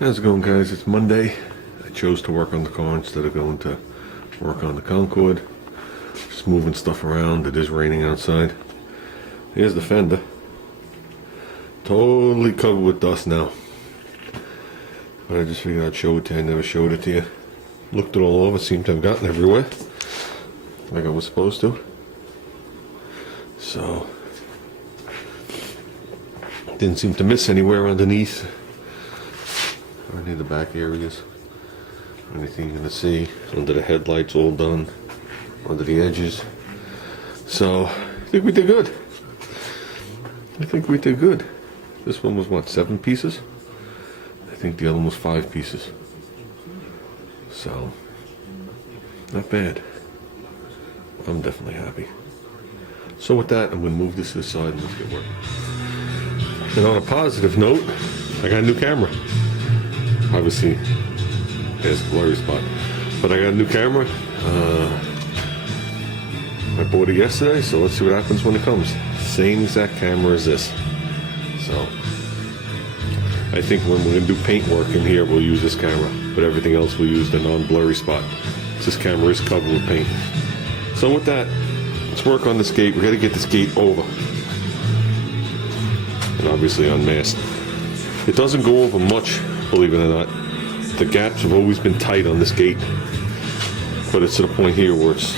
How's it going, guys? It's Monday. I chose to work on the car instead of going to work on the Concorde. Just moving stuff around. It is raining outside. Here's the fender. Totally covered with dust now. But I just figured I'd show it to you. I never showed it to you. Looked it all over. Seemed to have gotten everywhere, like I was supposed to. So, didn't seem to miss anywhere underneath. Or any of the back areas. Anything you're gonna see under the headlights, all done. Under the edges. So, I think we did good. This one was what, 7 pieces? I think the other one was 5 pieces. So, not bad. I'm definitely happy. So with that, I'm gonna move this to the side and let's get working. And on a positive note, I got a new camera. Obviously, there's a blurry spot. But I got a new camera. I bought it yesterday, so let's see what happens when it comes. Same exact camera as this. So, I think when we're going to do paint work in here, we'll use this camera. But everything else, we'll use the non-blurry spot. This camera is covered with paint. So with that, let's work on this gate. We got to get this gate over. And obviously unmasked. It doesn't go over much, believe it or not. The gaps have always been tight on this gate. But it's to the point here where it's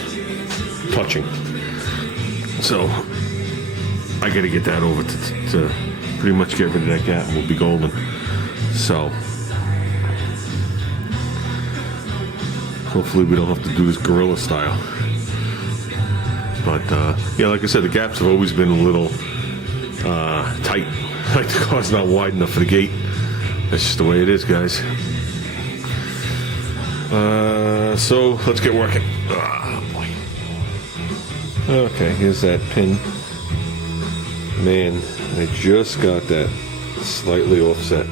touching. So, I got to get that over to pretty much get rid of that gap and we'll be golden. So, hopefully we don't have to do this gorilla style. But, yeah, like I said, the gaps have always been a little tight. Like the car's not wide enough for the gate. That's just the way it is, guys. So, let's get working. Oh, boy. Okay, here's that pin. Man, I just got that slightly offset.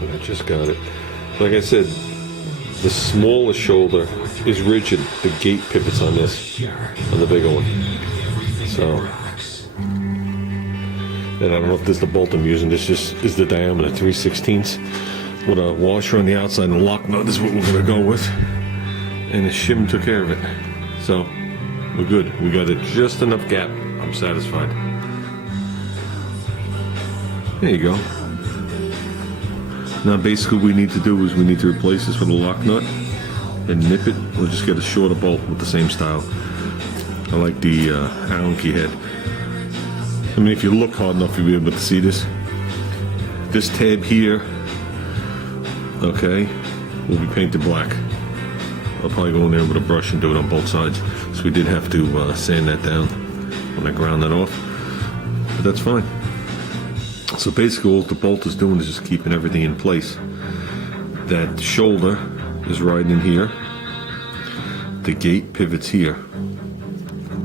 I just got it. Like I said, the smallest shoulder is rigid. The gate pivots on this, on the bigger one. So, and I don't know if this is the bolt I'm using. This just is the diameter, 3/16 with a washer on the outside and a lock nut. This is what we're gonna go with. And the shim took care of it. So, we're good. We got it just enough gap. I'm satisfied. There you go. Now basically what we need to do is we need to replace this with a lock nut and nip it. We'll just get a shorter bolt with the same style. I like the Allen key head. I mean, if you look hard enough, you'll be able to see this. This tab here, okay, will be painted black. I'll probably go in there with a brush and do it on both sides. So we did have to sand that down when I ground that off. But that's fine. So basically all the bolt is doing is just keeping everything in place. That shoulder is right in here. The gate pivots here.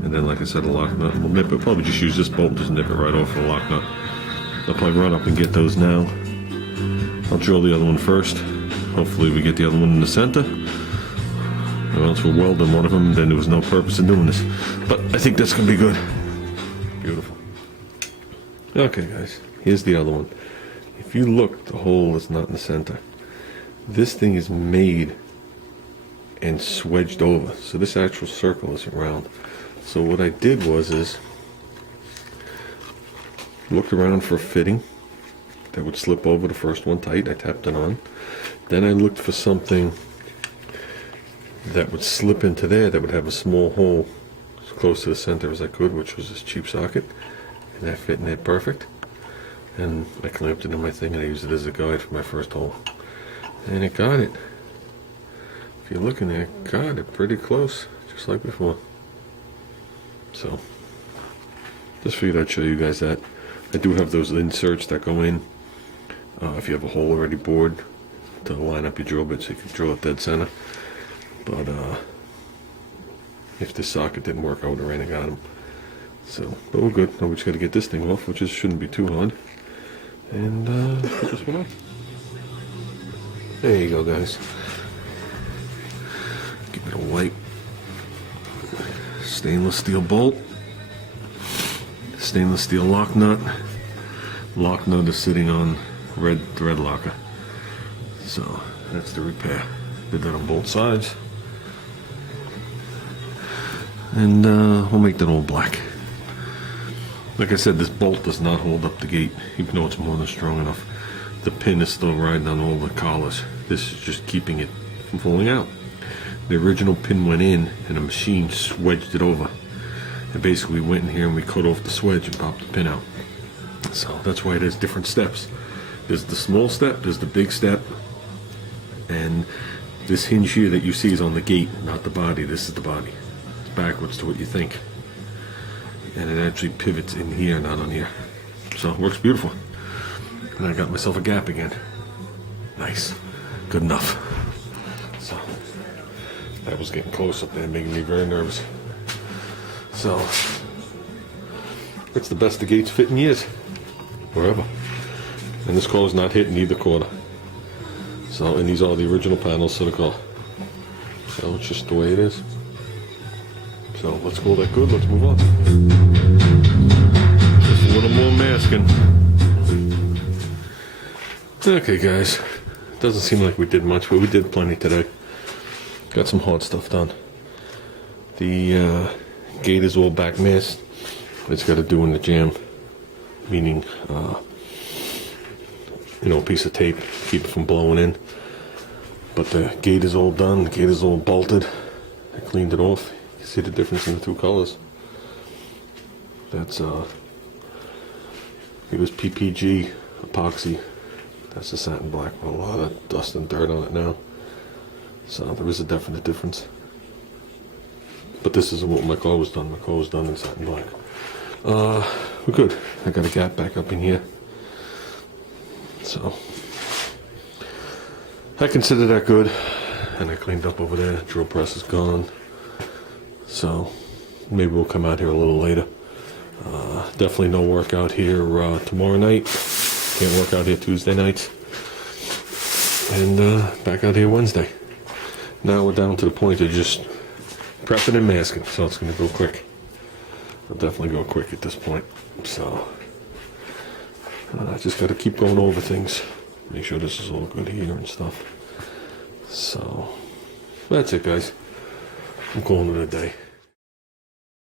And then, like I said, a lock nut. We'll nip it. Probably just use this bolt and just nip it right off with a lock nut. I'll probably run up and get those now. I'll drill the other one first. Hopefully we get the other one in the center. Or else we're welding one of them, then there was no purpose in doing this. But I think that's going to be good. Beautiful. Okay, guys. Here's the other one. If you look, the hole is not in the center. This thing is made and swedged over. So this actual circle isn't round. So what I did was looked around for a fitting that would slip over the first one tight. I tapped it on. Then I looked for something that would slip into there that would have a small hole as close to the center as I could, which was this cheap socket. And that fit in there perfect. And I clamped it in my thing and I used it as a guide for my first hole. And it got it. If you're looking at it, got it pretty close, just like before. So, just figured I'd show you guys that. I do have those inserts that go in if you have a hole already bored to line up your drill bit so you can drill it dead center. But if this socket didn't work, I would have ran and got them. So, but we're good. Now we just got to get this thing off, which shouldn't be too hard. And put this one on. There you go, guys. Give it a wipe. Stainless steel bolt. Stainless steel lock nut. Lock nut is sitting on red thread locker. So that's the repair. Did that on both sides. And we'll make that all black. Like I said, this bolt does not hold up the gate, even though it's more than strong enough. The pin is still riding on all the collars. This is just keeping it from falling out. The original pin went in and the machine wedged it over. And basically we went in here and we cut off the swedge and popped the pin out. So that's why there's different steps. There's the small step, there's the big step, and this hinge here that you see is on the gate, not the body. This is the body. It's backwards to what you think. And it actually pivots in here, not on here. So it works beautiful. And I got myself a gap again. Nice. Good enough. So that was getting close up there, making me very nervous. So it's the best the gate's fit in years. Forever. And this car is not hitting either quarter. So, and these are the original panels to the car. So it's just the way it is. So let's call that good. Let's move on. Just a little more masking. Okay, guys. Doesn't seem like we did much, but we did plenty today. Got some hard stuff done. The gate is all back masked. It's got to do in the jam, meaning you know, a piece of tape, keep it from blowing in. But the gate is all done. The gate is all bolted. I cleaned it off. You can see the difference in the two colors. That's it was PPG epoxy. That's the satin black with a lot of dust and dirt on it now. So there is a definite difference. But this isn't what my car was done. My car was done in satin black. We're good. I got a gap back up in here. So I consider that good. And I cleaned up over there. Drill press is gone. So maybe we'll come out here a little later. Definitely no work out here tomorrow night. Can't work out here Tuesday nights. And back out here Wednesday. Now we're down to the point of just prepping and masking. So it's going to go quick. It'll definitely go quick at this point. So I just got to keep going over things. Make sure this is all good here and stuff. So that's it, guys. I'm calling it a day.